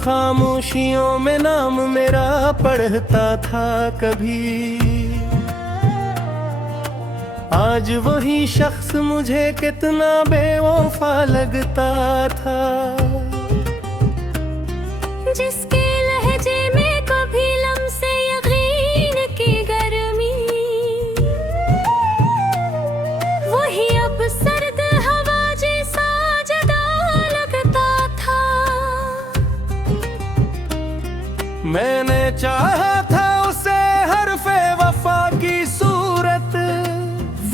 खामोशियों में नाम मेरा पढ़ता था कभी, आज वही शख्स मुझे कितना बेवफा लगता था। जिसके लहजे में कभी लम्से यकीन की गर्मी, वही अब सर्द हवा जैसा जदा लगता था। मैंने चाहा था उसे हरफे वफा की सूरत,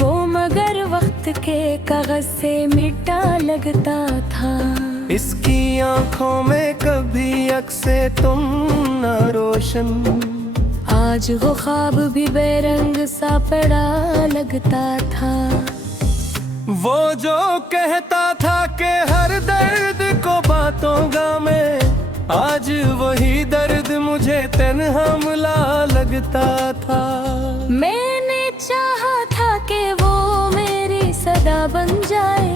वो मगर वक्त के कागज से मिटा लगता था। इसकी आंखों में कभी अक्से तुम न रोशन, आज वो ख्वाब भी बेरंग सा पड़ा लगता था। वो जो कहता था कि हर दर्द को बांटूंगा मैं, आज वही दर्द मुझे तन्हा मिला लगता था। मैंने चाहा था कि वो मेरी सदा बन जाए,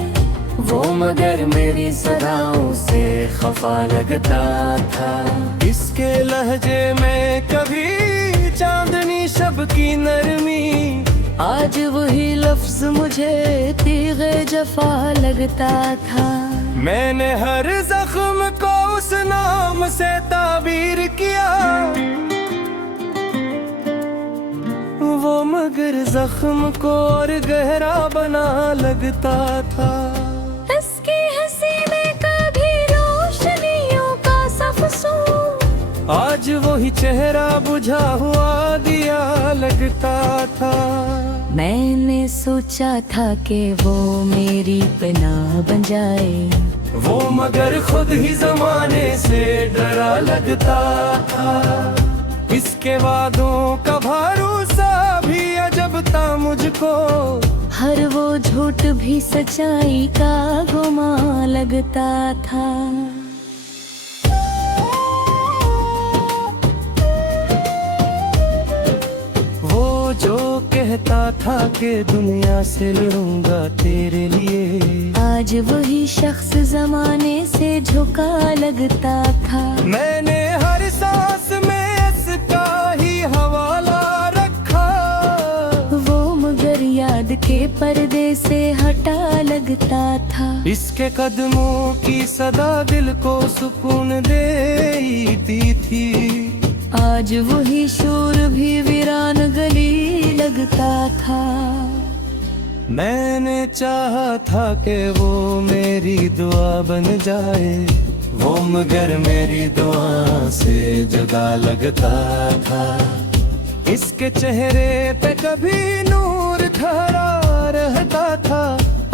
वो मगर मेरी सदाओं से खफा लगता था। इसके लहजे में कभी चांदनी शब की नरमी, आज वही लफ्ज मुझे तीगे जफा लगता था। मैंने हर जख्म को उस नाम से ताबीर किया, वो मगर जख्म को और गहरा बना लगता था। इसकी हंसी में कभी रोशनियों का सफसूं, आज वही चेहरा बुझा हुआ दिया लगता था। मैंने सोचा था कि वो मेरी पनाह बन जाए, वो मगर खुद ही जमाने से डरा लगता था। इसके वादों का भरोसा भी अजब था मुझको, हर वो झूठ भी सच्चाई का गुमा लगता था। वो जो कहता था कि दुनिया से लड़ूंगा तेरे लिए, आज वही शख्स जमाने से झुका लगता था। मैंने हर सांस में इसका ही हवाला रखा, वो मगर याद के पर्दे से हटा लगता था। इसके कदमों की सदा दिल को सुकून देती थी, आज वही शोर भी वीरान गली लगता था। मैंने चाहा था कि वो मेरी दुआ बन जाए, वो मगर मेरी दुआ से जुदा लगता था। इसके चेहरे पे कभी नूर ठहरा रहता था,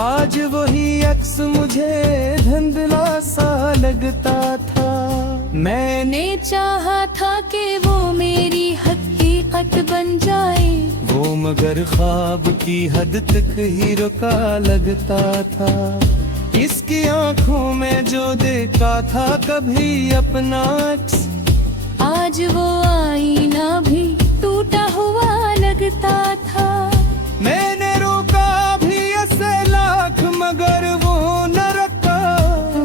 आज वही अक्स मुझे धुंधला सा लगता था। मैंने चाहा था कि वो मेरी हकीकत बन जाए, वो मगर ख्वाब की हद तक ही रुका लगता था। इसकी आंखों में जो देखा था कभी अपना अक्स, आज वो आईना भी टूटा हुआ लगता था। मैंने रोका भी ऐसे लाख मगर वो न रखा,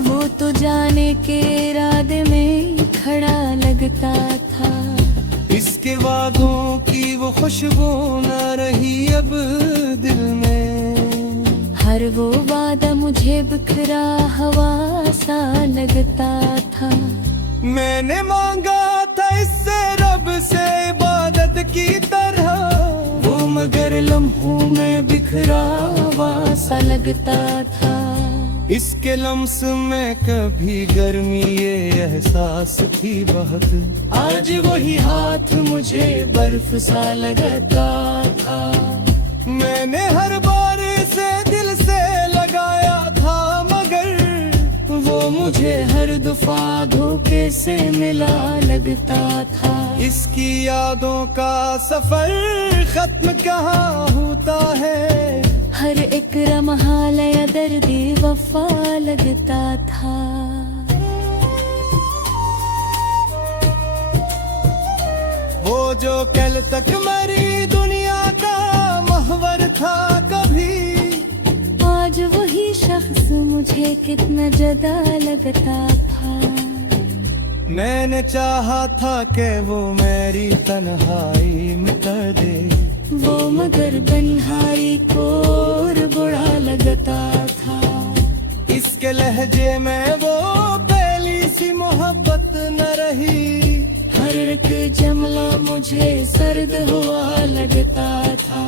वो तो जाने के इरादे में खड़ा लगता था। इसके वादों की वो खुशबू न रही अब दिल में, हर वो वादा मुझे बिखरा हवा सा लगता था। मैंने मांगा था इससे रब से इबादत की तरह, वो मगर लम्हों में बिखरा हुआ सा लगता था। इसके लम्स में कभी गर्मी ये एहसास थी बहुत, आज वही हाथ मुझे बर्फ सा लगता था। मैंने हर बार से दिल से लगाया था मगर वो मुझे हर दफा धोखे से मिला लगता था। इसकी यादों का सफर खत्म कहाँ होता है, हर एक लम्हा दर्दी वफा लगता था। वो जो कल तक मरी दुनिया का महवर था कभी, आज वही शख्स मुझे कितना जदा लगता था। मैंने चाहा था कि वो मेरी तन्हाई मिटा दे, वो मगर तन्हाई को और बुरा लगता था। इसके लहजे में वो पहली सी मोहब्बत न रही, हर एक जमला मुझे सर्द हुआ लगता था।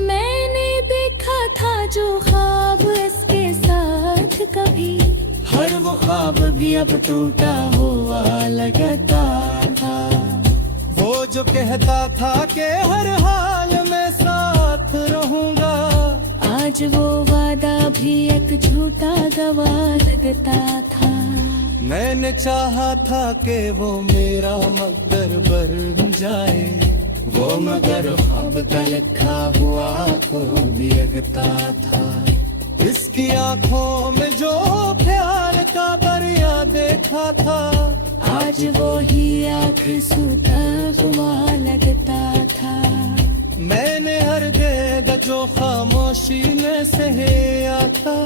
मैंने देखा था जो ख्वाब इसके साथ कभी, हर वो ख्वाब भी अब टूटा हुआ लगता था। वो जो कहता था कि हर हाल में साथ रहूंगा, आज वो वादा भी एक झूठा गवा लगता था। मैंने चाहा था कि वो मेरा मकदर बन जाए, वो मगर अब तलखा हुआ को भी लगता था। इसकी आंखों में जो ख्याल का दरिया देखा था, आज वो ही आँख सूता हुआ लगता था। मैंने हर देगा जो खामोशी में सहे था,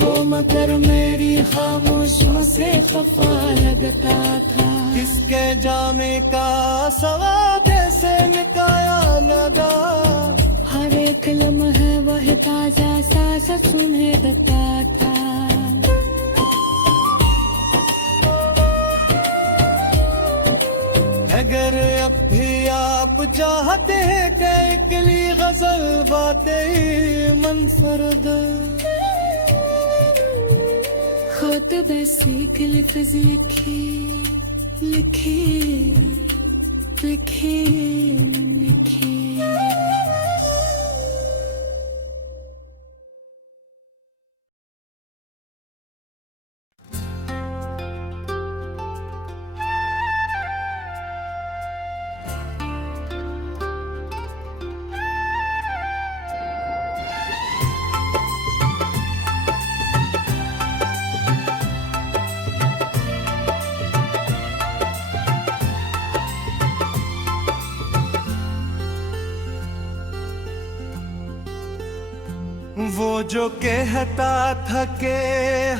वो मगर मेरी खामोशियों से खफा लगता था। इसके जाने का सवाद से निकाया लगा, हर एक लम्हा वह ताजा सा सुने देता था। अगर अब भी आप चाहते हैं कि इकली गजल बातें मनफरद, खुद वैसे लफ्ज़ लिखे लिखे लिखे लिखे। वो जो कहता था कि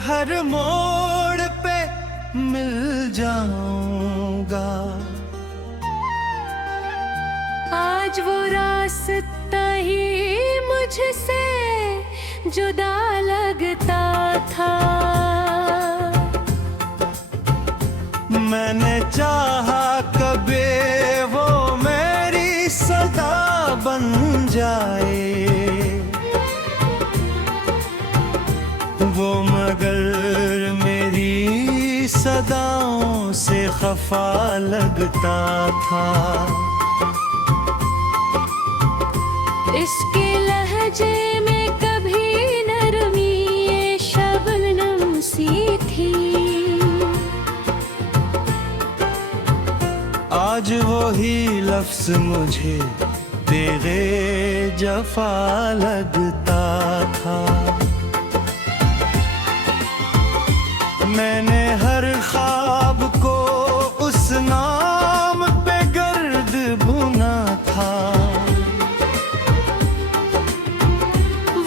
हर मोड़ पे मिल जाऊंगा, आज वो रास्ता ही मुझसे जुदा लगता था। मैंने चाहा कभी वो मेरी सदा बन जाए, वो मगर मेरी सदाओं से खफा लगता था। इसके लहजे में कभी नरमी ये शबनम सी थी, आज वही लफ्ज मुझे तेरे जफा लगता था। मैंने हर ख्वाब को उस नाम पे गर्द भुना था,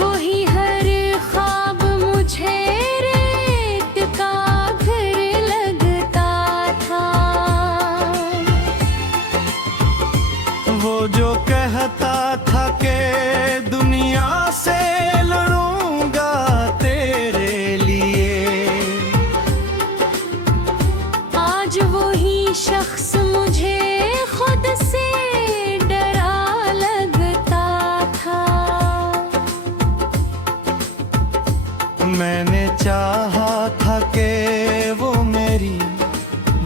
वही हर ख्वाब मुझे रेत का घर लगता था। वो जो कहता था कि दुनिया से लड़ूंगा तेरे लिए, आज वही शख्स मुझे खुद से डरा लगता था। मैंने चाहा था कि वो मेरी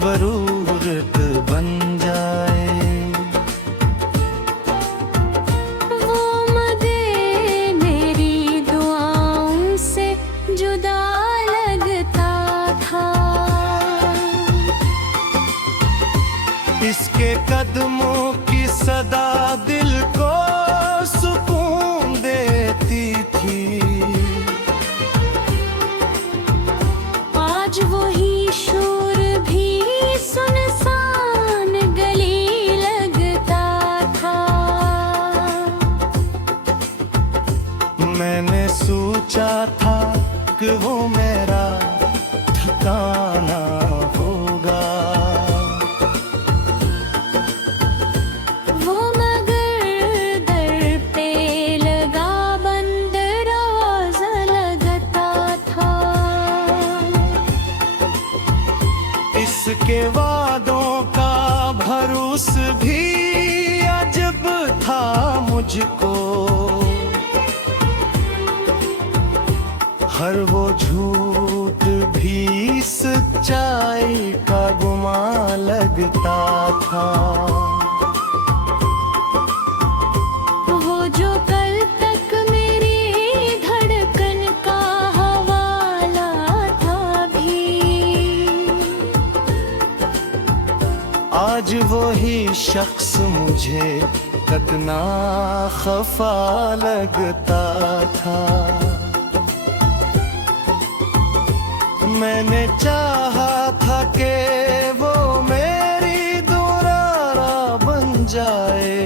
बरूरत बन जाए, वो मदे मेरी दुआओं से जुदा लगता था। इसके कदमों की सदा दिल को सुकून देती थी, आज वही शोर भी सुनसान गली लगता था। मैंने सोचा था कि वो मेरा ठिकाना होगा, लम्स भी अजब था मुझको, हर वो झूठ भी सच्चाई का गुमान लगता था। वो जो कल तक मेरी धड़कन का हवाला था भी, आज वही शख्स मुझे कितना खफा लगता था। मैंने चाहा था कि वो मेरी दुरारा बन जाए,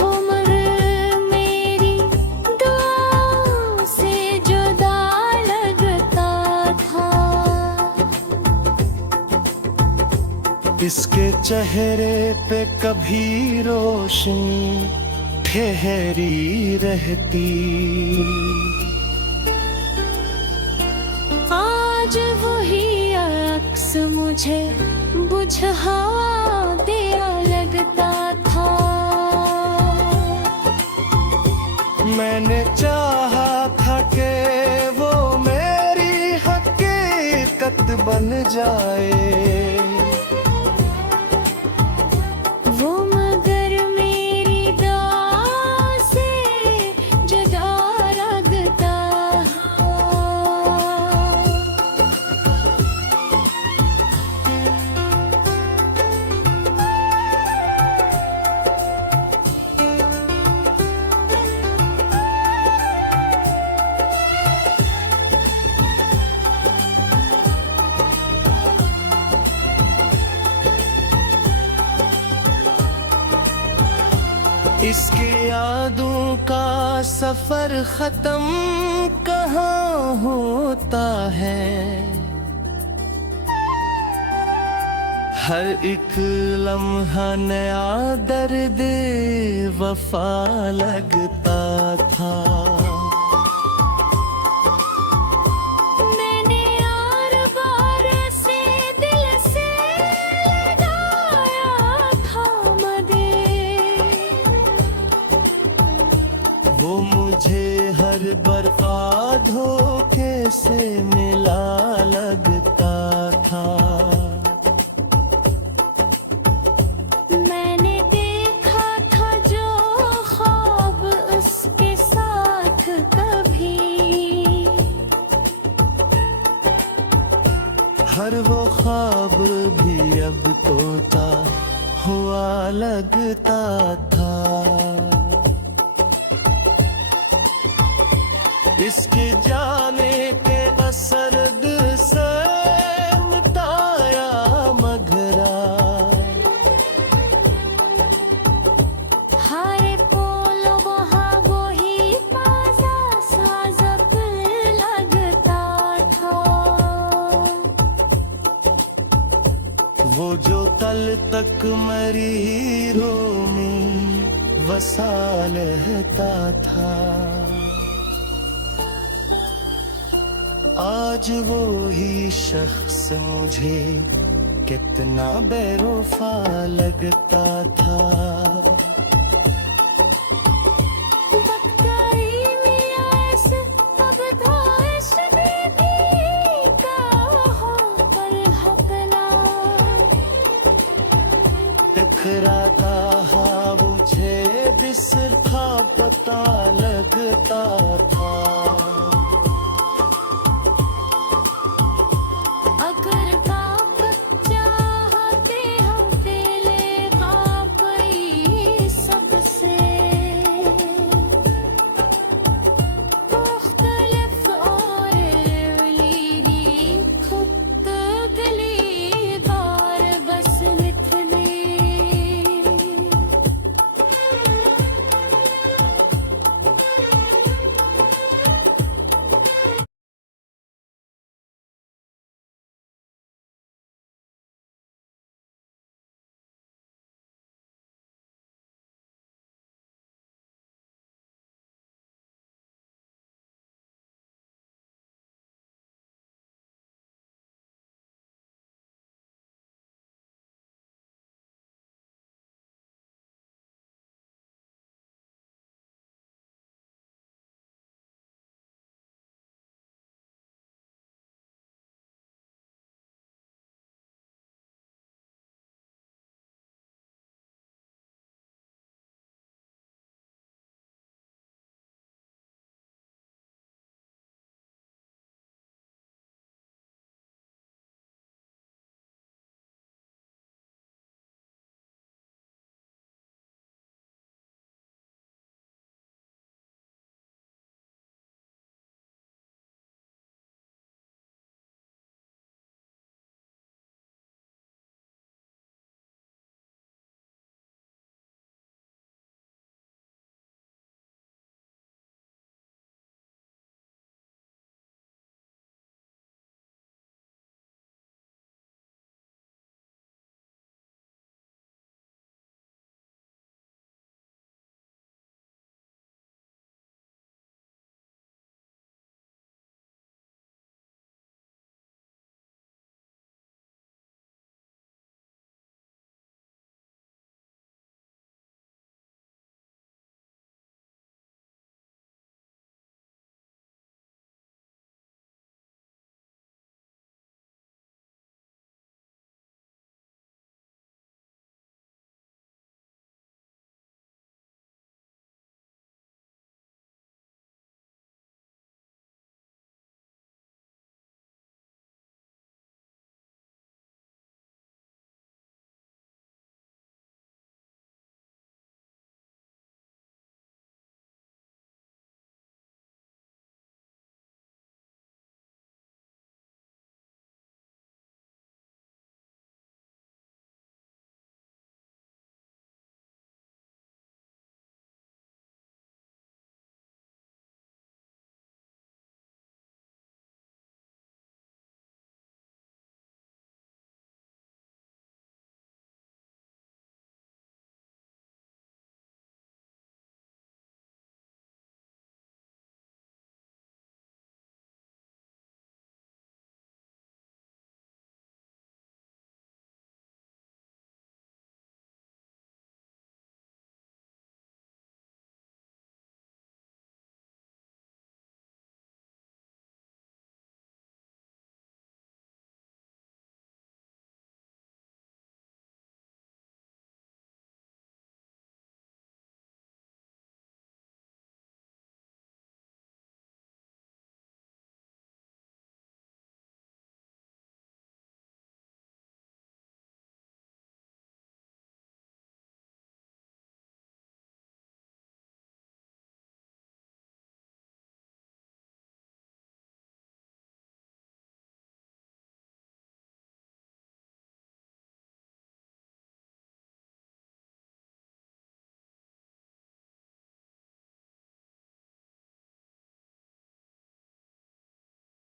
वो मर मेरी दुआ से जुदा लगता था। इसके चेहरे पे कभी रोशनी ठहरी रहती, आज वही अक्स मुझे बुझा दिया लगता था। मैंने चाहा था कि वो मेरी हकीकत बन जाए, वो मगर मेरी दुआ से जुदा लगता। इसकी यादों का सफर खत्म कहाँ होता है, हर एक लम्हा नया दर्द वफा लगता था। मैंने यार बार से दिल से लगाया था मदे, वो मुझे हर बरफा धोखे से मिला लगता था। मैंने देखा था जो ख्वाब उसके साथ कभी, हर वो ख्वाब भी अब तोता हुआ लगता था। इसके जाने के असर दिल से मिटाया मगरा, हारे पोल वहाँ वही ताजा साजक लगता था। वो जो तल तक मरी रोमी वसा रहता था, आज वो ही शख्स मुझे कितना बेवफा लगता था। बक्काई मियां ऐसे अब तो इश्क भी कहो पर हकला, टकराता हाँ मुझे बिसर था पता लगता था।